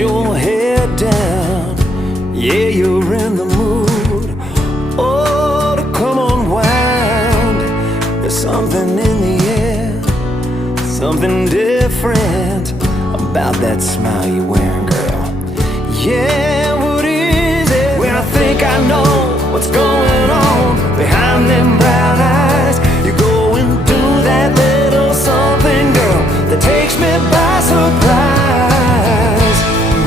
your head down. Yeah, you're in the mood. Oh, to come unwind. There's something in the air, something different about that smile you're wearing, girl. Yeah, what is it? When I think I know what's going on behind them brown eyes, you're going through that little something, girl, that takes me by surprise.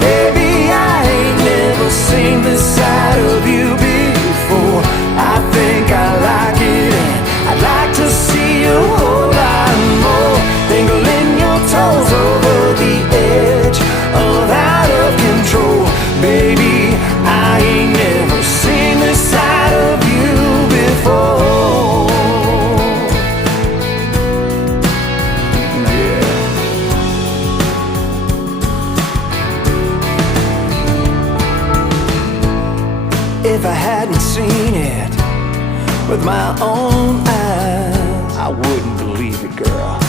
Baby, I ain't never seen this side of you before. I think I like it, and I'd like to see you a whole lot more. Dangling your toes over the edge of out of control. Baby, I ain't never seen this side of you before. Yeah. If I hadn't seen it with my own eyes, I wouldn't believe it, girl.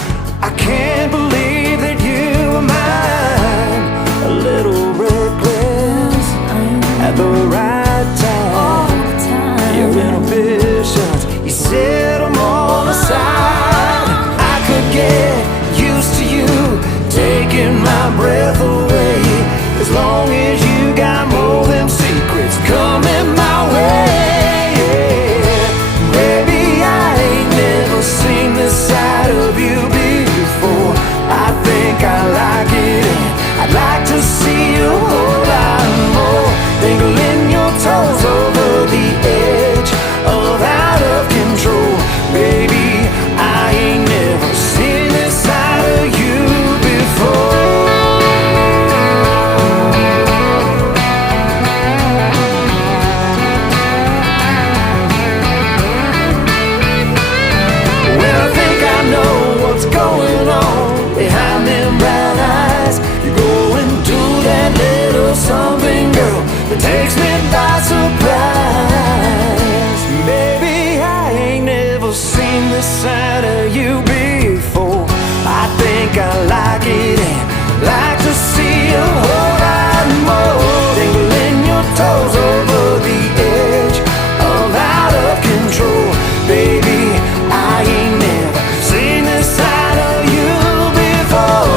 I can't believe that you were mine. A little reckless at the right time. Your inhibitions, you set them all aside. I could get used to you taking my breath away, as long as you got more than secrets coming my way. Baby, I ain't never seen this side of you before. I think I like it, and I'd like to see you a whole lot more. Dangling your toes over the edge of out of control. Baby, I ain't never seen this side of you before. When I think I know what's going on behind them brown eyes, you're going through that little something, girl, that takes me by surprise. Baby, I ain't never seen this side of you before. I think I like it, and like to see a whole lot more. Dangling your toes over the edge of out of control. Baby, I ain't never seen this side of you before.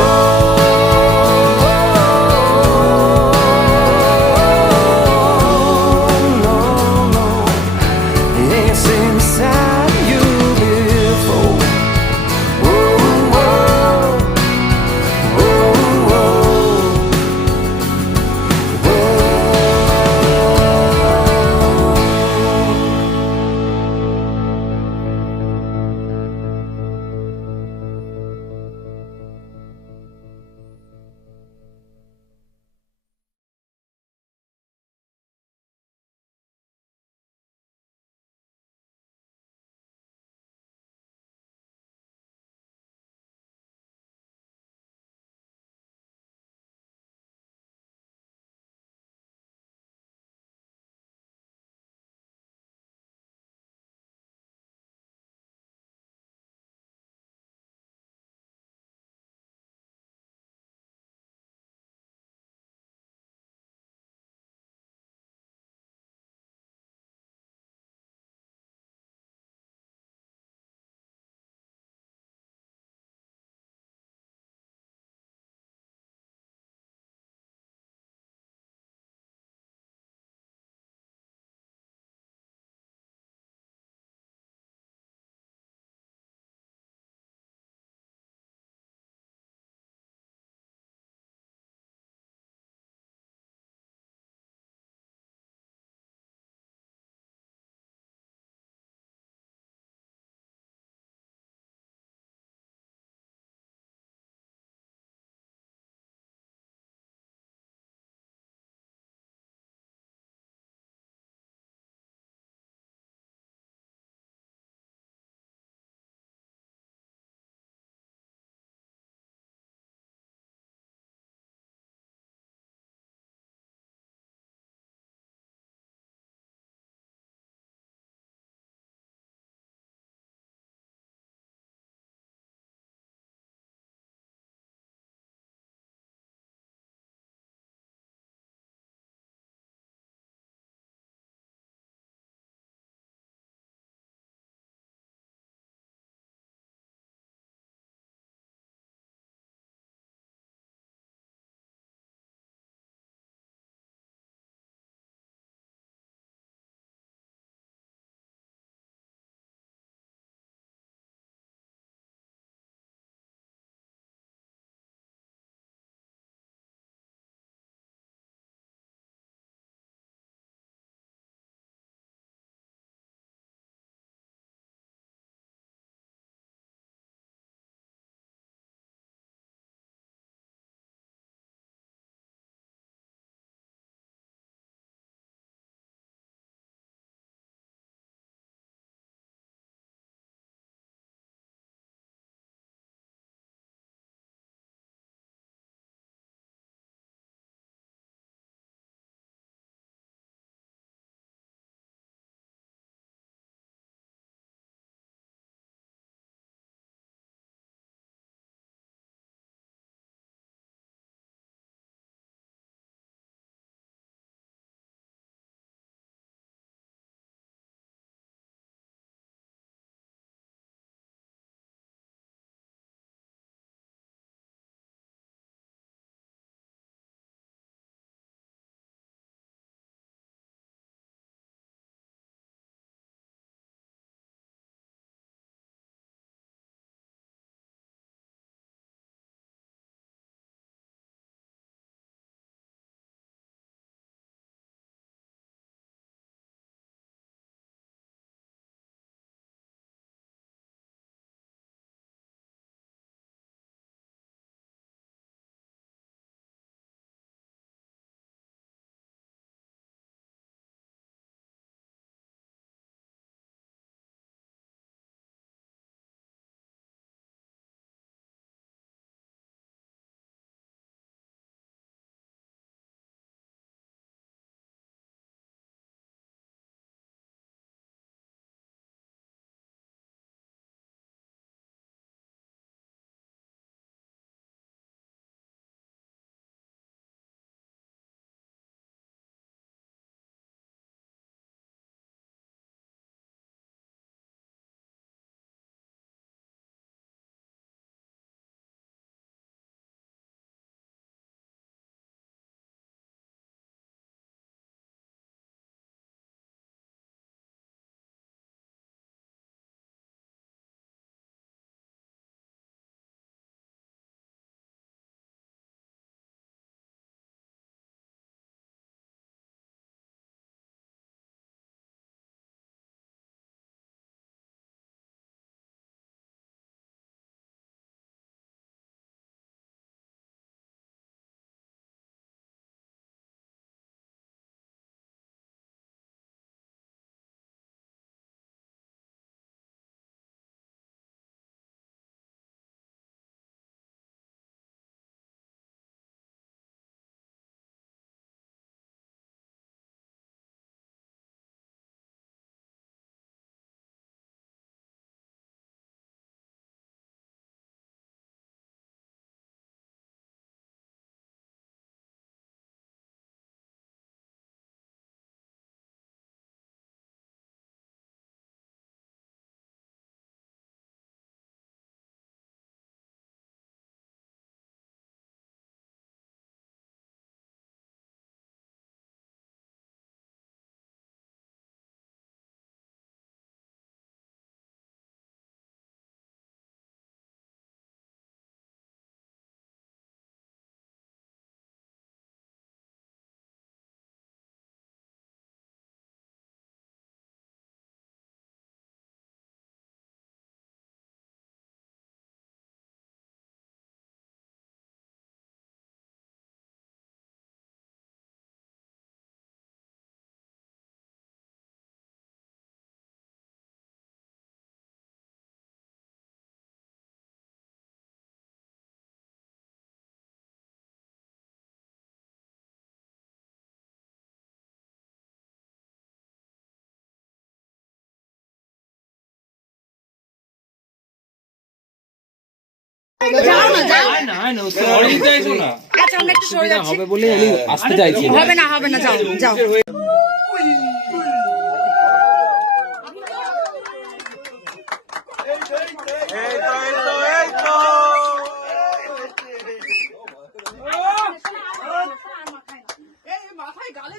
হবে বলে আমি আসতে চাইছি। হবে না যাও যাও।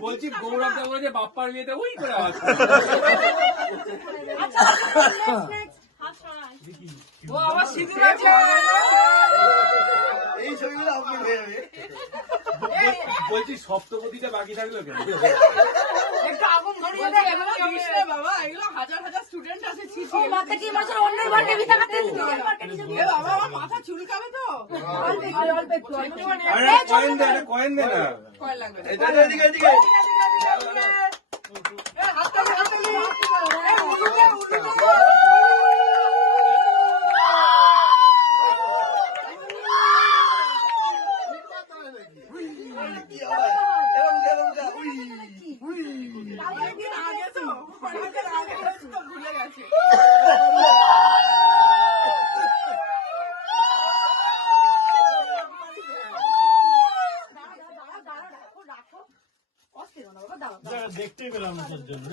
বলছি গৌরবদা বলেছে বাপ্পার বিয়েতে ওই করে আওয়াজ ও আবার সিঁদুর আছে। এই ছবিগুলো আপলোড হয়ে যাবে। বলছি সপ্তপদীটা বাকি থাকলো কেন? একটু আগুন ধরিয়ে দে। এগুলো দিস না বাবা, এগুলো হাজার হাজার স্টুডেন্ট আছে। ও মাথা কি মাছ অন্যের বাড়িতে ভিতা করতে দিবি? এ বাবা আমার মাথা চুলকাবে তো। অল্প একটু। আরে কয়েন দে না। কয় লাগবে? এদিকে এদিকে। এ হাত তালি। এ উলুকে। দেখতেই পেলাম না তোর জন্য।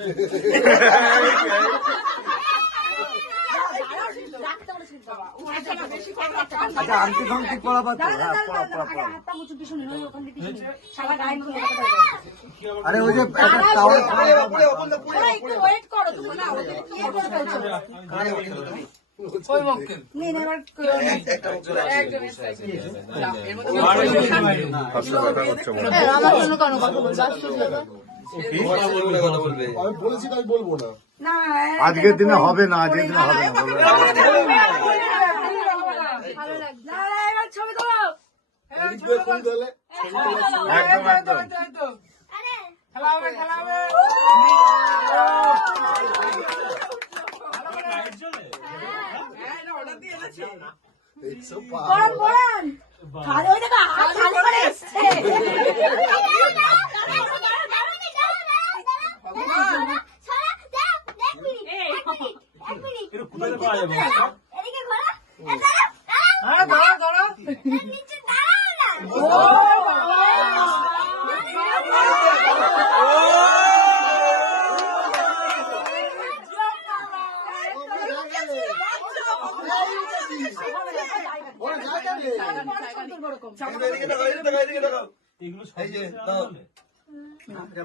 আরে ওই যে বলেছি তাই বলবো না, আজকের দিনে হবে না, আজকের দিনে হবে না। একদম একদম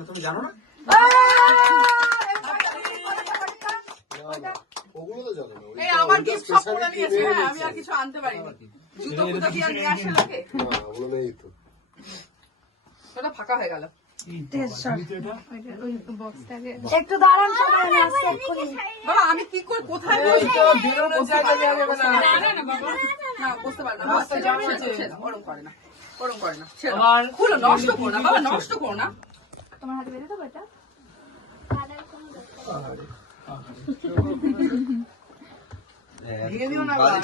তুমি জানো না, ওগুলো তো জানো না। আমার গিফট সব করে নিয়েছে। হ্যাঁ আমি আর কিছু আনতে পারিনি। জুতো ফুতো কি আর নিয়ে আসে লোকে? ওগুলো নেই তো, ওটা ফাঁকা হয়ে গেল। একটু দাঁড়ান সবাই, আমি আসছি এক্ষুনি। বাবা আমি কি করে কোথায় বসবো? বেরোনোর জায়গা যাবে না। না বাবা, না বসতে পারবে না। বসতে যাবে না। ওরকম করে না, ওরকম করে না। খুলো, নষ্ট করো না বাবা, নষ্ট করো না। তোমার হাতে বেঁধে দেবো এটা?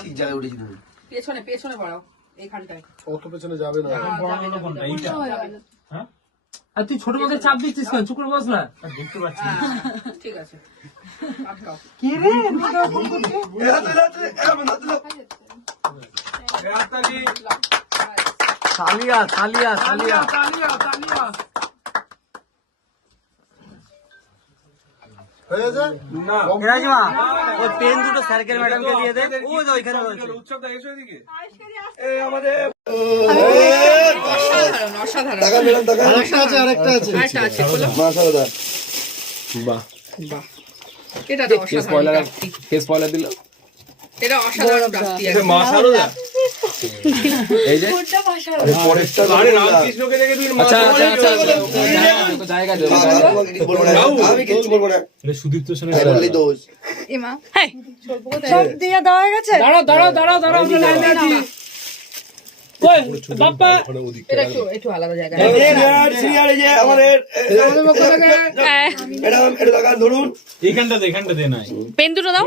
ঠিক জায়গায় উঠেছি তুমি। পেছনে পেছনে বাড়াও, এইখানটায়। অত পেছনে যাবে না। আর তুই ছোট মাকে চাপ দিচ্ছিস কেন? চুপ করে বস না। দেখতে পাচ্ছি ঠিক আছে, আটকাও। সালিয়া সালিয়া সালিয়া হয়েছে না। রাজমা ওই পেন দুটো স্যারকেল ম্যাডামকে দিয়ে দে। ওই যে ওইখানে রয়েছে। উৎসবটা এসো এদিকে। এই আমাদের অসাধারণ, অসাধারণ। আরেকটা আছে, আরেকটা আছে। আরেকটা আছে, খোলো। মাশাআল্লাহ, বাহ বাহ, এটা তো অসাধারণ প্রাপ্তি। কে স্পয়লার দিল? এটা অসাধারণ প্রাপ্তি। এটা মা সারদা। এই যে পরেরটা আরে রামকৃষ্ণকে দেখে তুই আচ্ছা আচ্ছা আচ্ছা জায়গা দে। আমি কিছু বলবো না। সুদীপ্ত সেন বললি দোষ। ইমা সব দিয়ে দেওয়া হয়ে গেছে। দাঁড়াও দাঁড়াও দাঁড়াও দাঁড়াও, আমরা লাইনে আছি। কই বাপ্পা? এটা একটু আলাদা জায়গা। সিনিয়র এই যে আমাদের এটা লাগা ধরুন। এখানটা দে নাই। পেন দুটো দাও।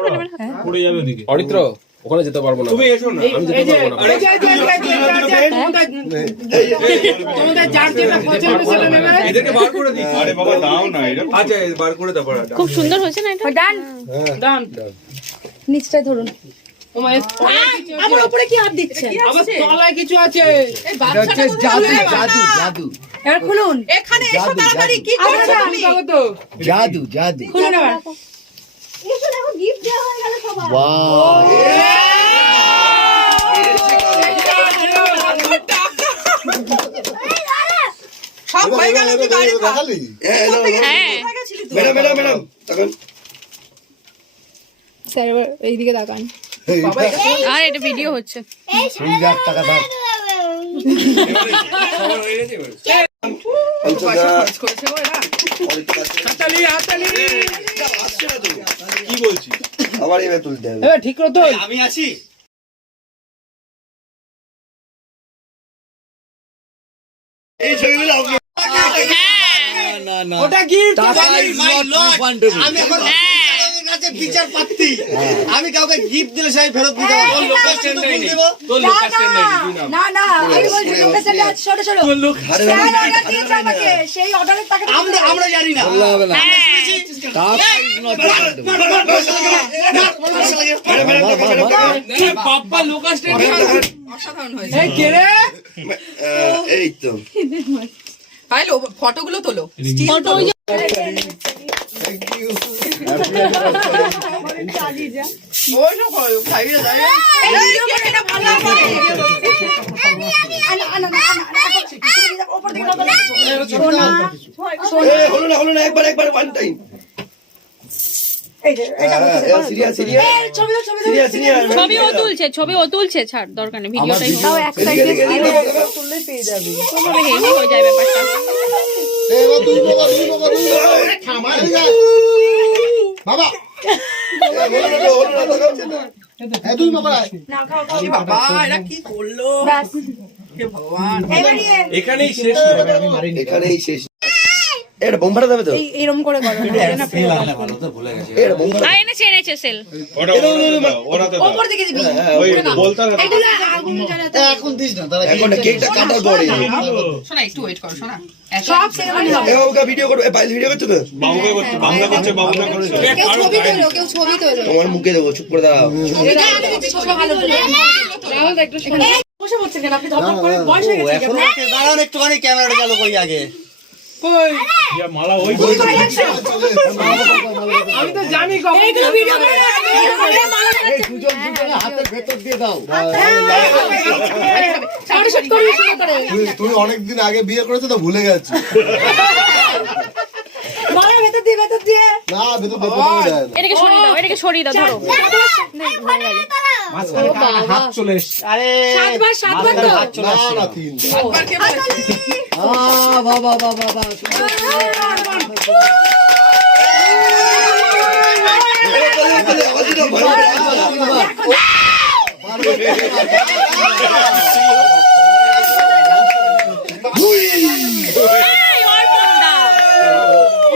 পড়ে যাবে ওদিকে। অরিত্র ওখানে যেতে পারবো না। তুমি এসো না, আমি যেতে পারবো না। এদেরকে বার করে দিই। আরে বাবা দাও না, এটা আচ্ছা বার করে দাও পড়াটা। খুব সুন্দর হয়েছে না এটা? ডান দান নিচটাই ধরুন। আমার উপরে কি হাত দিচ্ছে? আবার তলায় কিছু আছে। এই এটা হচ্ছে জাদু জাদু জাদু এবার খুলুন। এখানে এসো তাড়াতাড়ি, কি করছো তুমি? জাদু জাদু খুলুন এবার। ওয়াও সব হয়ে গেল, তুই বাড়ি খা। হ্যাঁ ম্যাডাম ম্যাডাম ম্যাডাম তখন স্যার এবার এইদিকে তাকান আর এটা ভিডিও হচ্ছে 20,000 টাকা দাও পয়সা খরচ করেছে গো এরা। কি বলছিস? আবার এবার তুলতে হবে ঠিক করে তো আমি আছি এই ছবিগুলো না না ওটা কি আমি এখন কারোর কাছে বিচার পাচ্ছি আমি কাউকে গিফট দিলে সেই ফেরত দিতে হবে তোর লোকেশন দেব তোর লোকেশন নেই তুই না। না না আমি বলছি লোকেশনটা ছোট ছোট স্যার অর্ডার দিয়েছে আমাকে, সেই অর্ডারের টাকা আমরা জানি না বললে হবে না বাপ্পা লোকেশন অসাধারণ হয়েছে। এই তো ভাই ফটোগুলো তোলো। ওই সব ভাইরা যায়। এই কেকটা ভালো করে। উপর দিকে হলো না একবার ওয়ান টাইম এই যে এটা সিরিয়াস সিরিয়াস এই ছবি দাও, ছবি দাও। সিরিয়াস সিরিয়াস ছবি ও তুলছে ছাড় দরকার নেই ভিডিওটাই তাও এক সাইড দিয়ে তুললে পেয়ে যাবে তোমার হেভি হয়ে যায় ব্যাপারটা বাবা না খাও খাও। এ বাবা এরা কি করলো? ব্যাস হে ভগবান। এবারে এখানেই শেষ এখানেই শেষ এটা বোম ফাটা যাবে তো এইরকম করে করো এটা বোম ফাটা এনেছে সেল উপর দিকে দিবি। এগুলো আগুন জ্বালাতে এখন দিস না তারা এখন কেকটা কাটার পরে শোনা একটু ওয়েট করো, শোনা। সব সেরেমনি হবে। ওকে ভিডিও করবে বাইরে ভিডিও করছো তো বাবুকে করছে বাংলা করছে বাবুকে করছে তোমার মুখে দেবো চুপ করে দাঁড়াও ছবি ভালো করে বসে পড়ছে কেন আপনি ধপ করে বয়স হয়ে গেছে এখন দাঁড়ান একটুখানি ক্যামেরাটা চালু করি আগে মালা ওই আমি তো জানি কখন এইগুলো ভিডিও করে হাতের ভেতর দিয়ে দাও ফটোশুট করবি শুরু করে তুমি অনেকদিন আগে বিয়ে করেছো তো ভুলে গেছি মালা ভেতর দিয়ে না ভেতর দেয় না এটাকে সরিয়ে দাও ধরো হাত চলে এসছে আরে সাতবার তো হাত চলে আসছে না তিন একবার কে বলেছে? বাবা বাবা বাবা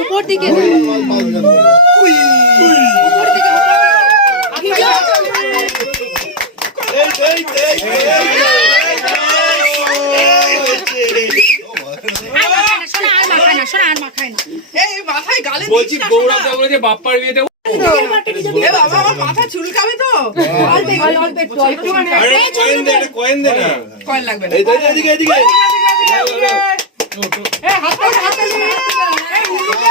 উপর দিকে এই মাথায় গালে বলছি দিস না, গৌরব শোনা। যে বাপ্পার বিয়েতে এ বাবা আমার মাথা চুলকাবে তো। আরে কয়েন দে এটা কয়েন দে না কয়েন লাগবে না। এই তো এদিকে এদিকে এই হাতে হাতে নে। এই উল্লুকে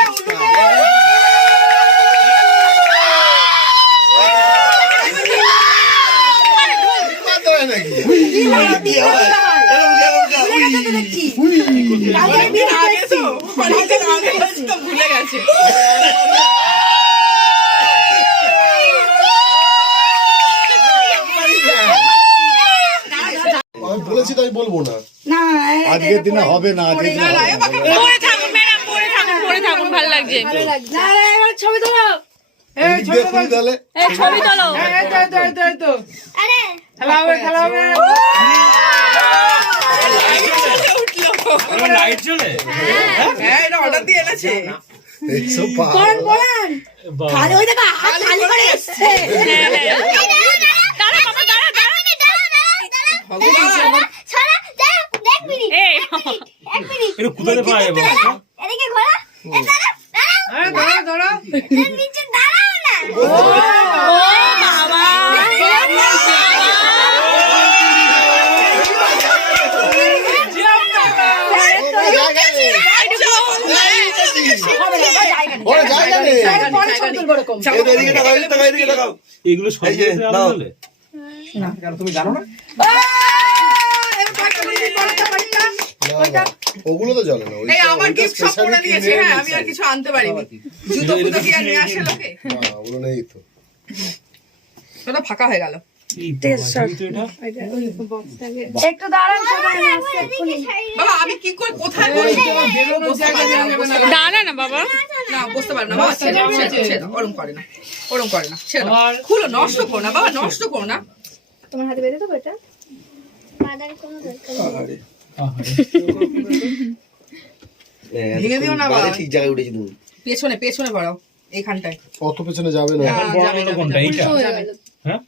আগে তো অনেকদিন আগে তো ভুলে গেছে। আমি বলেছি তাই বলবো না না আজকের দিনে হবে না আজকের দিনে হবে না। পরে থাকুন ম্যাডাম পরে থাকুন ভালো লাগছে না এবার ছবি তোলো এদিক দিয়ে খুলি তাহলে এই ছবি তোলো লাইট জ্বলে হ্যাঁ এটা অর্ডার দিয়ে এনেছে। দেখছো পা বলেন খালি ওই দেখো হাত খালি করে এসছে দাঁড়া বাবা দাঁড়া ভগবান এই এটা কোথায় পায় বাবা ও বাবা ওরে জায়গা নেই। এদিকে তাকাও, এদিকে তাকাও। এগুলো সব এই যে, জিনিসের আলাদা নাও। হলে? তুমি জানো না? না, ওগুলো তো চলে না। এই আমার ওইটা গিফট সব specially করে দিয়েছে। কিনে হ্যাঁ, আমি এনেছে। আর কিছু আনতে পারিনি। জুতো ফুতো কি আর নিয়ে আসে লোকে? না, ওগুলো নেই তো। ওটা ফাঁকা হয়ে গেল। এই বাবা, জানি তো এটা? একটু দাঁড়ান সবাই আমি আসছি এক্ষুনি। বাবা আমি কি করে কোথায় বসবো? বসতে পারবে না, বসতে পারবে না। দাঁড়া না বাবা। না বসতে পারবে না বাবা, ছেড়ে দাও, ছেড়ে দাও। ওরম করে না, ওরম করে না, ছেড়ে দাও। খুলো, নষ্ট করো না বাবা, নষ্ট করো না। তোমার হাতে বেঁধে দেবো এটা? ভেঙে দিও না বাবা। ঠিক জায়গায় উঠেছি তুমি। পেছনে পেছনে বাড়াও, এইখানটায়। অত পেছনে যাবে না। হ্যাঁ, বড় যাবে, হলো যাবে, কোনটা? যাবে। এইটা? যাবে। হ্যাঁ?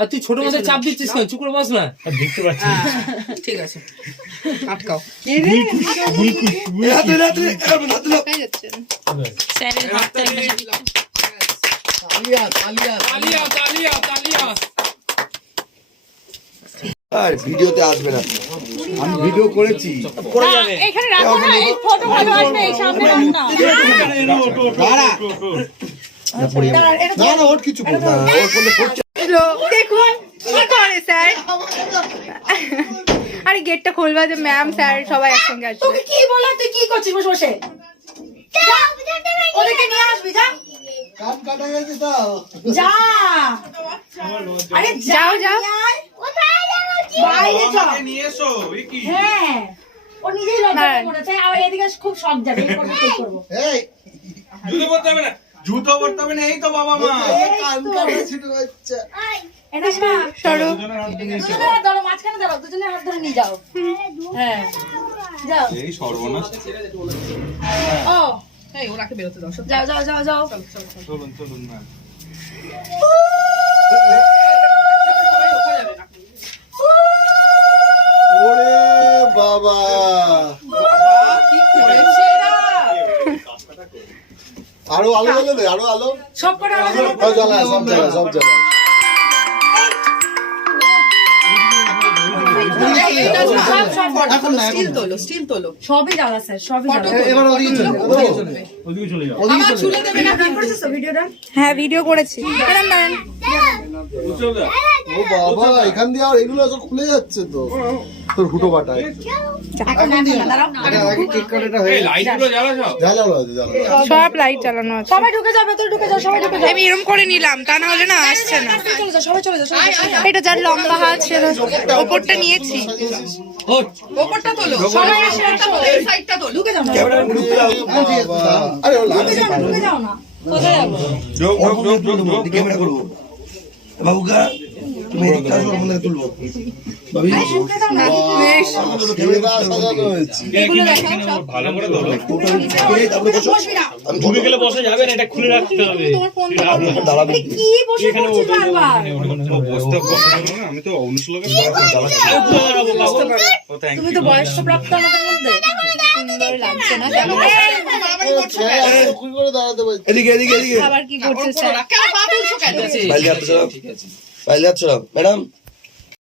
আর তুই ছোট মাছের চাপ দিচ্ছিস না, চুপ করে বস না। আর দেখতে পাচ্ছি না। হ্যাঁ, ঠিক আছে, আটকাও। স্যারের হাতটা আর ভিডিওতে আসবে না। আমি ভিডিও করেছি। এখানে রাখো না, এই ফটো ভালো আসবে, এই সামনে রাখো না। না না, ওর কিছু করবে না। ওর ফোনে করছে। দেখুন কি করে স্যার। আরে গেটটা খুলবা যে ম্যাম স্যার সবাই একসঙ্গে আছে। তোকে কি বলা, তুই কি করছিস বসে বসে? ওদেরকে নিয়ে আসবি, যা কান কাটা গেছে তাও। যা। আরে যাও যাও। বাইরে চল। নিয়ে এসো, এ কি? হ্যাঁ, ও নিজেই লজ্জা দাঁড়ান। করেছে, আর এদিকে খুব শখ যাবে, এই করবো, সেই করবো। এই জুতো পরতে হবে না, জুতো পরতে হবে না, এই তো বাবা মা। কান কাটা ছিল বাচ্চা। এদিকে না, সরো। দুজনে হাত ধরো, মাঝখানে দাঁড়াও, দুজনে হাত ধরে নিয়ে যাও। হ্যাঁ, যাও। এই সর্বনাশ। ও, এই ওনাকে বেরোতে দাও, সত্যি। যাও যাও যাও যাও। চলুন চলুন না। ওরে বাবা, বাবা, কি করেছে এরা? আরো আলো জ্বালে দে, আরো আলো। সব কটা আলাদা সব জ্বালায়, সব জ্বালায়, সব জ্বালায়। স্টিল তোলো, স্টিল তোলো। সবই জ্বালা স্যার, সবই ফটো জ্বালা। তোলো, ওদিকে চলে যাবে। ওদিকে চলে যাও। আমার চুলে দেবে না, আপলোড করেছিস তো ভিডিওটা? হ্যাঁ ভিডিও করেছি। দাঁড়ান দাঁড়ান। বুঝছো না? ও বাবা, এখান দিয়ে আর এগুলো সব খুলে যাচ্ছে তো। তোর হুটো কাটায়। এখন না, দাঁড়াও। এই লাইটগুলো জ্বালা সব। জ্বালানো আছে, জ্বালানো আছে। সব লাইট চালানো আছে। সবাই ঢুকে যাও, ভেতরে ঢুকে যাও, সবাই ঢুকে যাও। আমি এরকম করে নিলাম, তা না হলে না আসছে না। চলে যাও, সবাই চলে যাও, সবাই চলে যাও। এটা যার লম্বা হাত সেটা ওপরটা নিয়েছি। ওপরটা তোলো, সবাই আসে, একটা তোলো, এই সাইডটা তোলো। ঢুকে যাও না, বাবা। আরে ও লাগছে। ঢুকে যাও না। কোথায় যাবো? ক্যামেরা করবো। বাবুকা, তুমি এদিকটা আসো, ওখানে তুলবো। ভাবি, ঢুকে যাও না। ক্যামেরা সাজানো হয়েছে। এগুলো দেখাও সব। ভালো করে ধরো। তারপরে বসো। বসবি না। আমি ঢুকে গেলে বসা যাবে না, এটা খুলে রাখতে হবে। দাঁড়াবো। কি বসে এখানে পড়ছিস ওটা বারবার? বসতে বসতে না, আমি তো অনুশীলনে তুমি তো বয়স্কপ্রাপ্ত আমাদের মধ্যে। সুন্দর লাগছে না কেন? কি করে দাঁড়াতে পারছি? এদিকে, এদিকে, এদিকে। আবার কি করছে স্যার? কেন পা তুলছো কেন? বাইরে হাত সরাও। বাইরে হাত সরাও। ম্যাডাম,